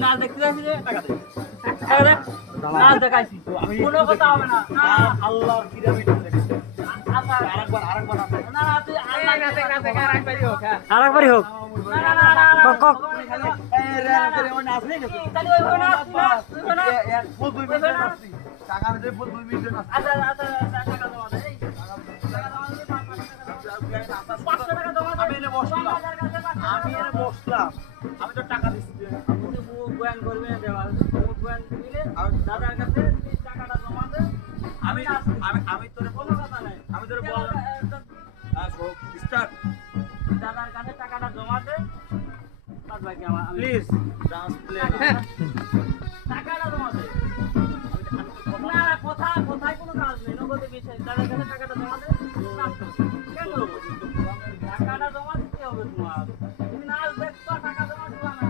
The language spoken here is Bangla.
না দেখতে যাচ্ছি রে টাকা দে না দেখাইছি কোনো কথা হবে না আল্লাহর কিরামি আরেকবারই হোক আমি তো টাকা দিচ্ছি মুখ বয়ান করবে মুখ বয়ান দিলে দাদার কাছে টাকাটা জমা দে আমি আমি তোর কোনো কথা নাই আমি তোর বললাম স্টার্ট দাদার কাছে টাকাটা জমা দে তার বাকি আমার প্লিজ ডান্স প্লে টাকাটা জমা দে না কোথায় কোনো কাজ নেই নগদে বিষয় দাদার কাছে টাকাটা জমা দে কেন টাকাটা জমা দিতে হবে তোমার তুমি না দেখছো টাকা জমা দিবা না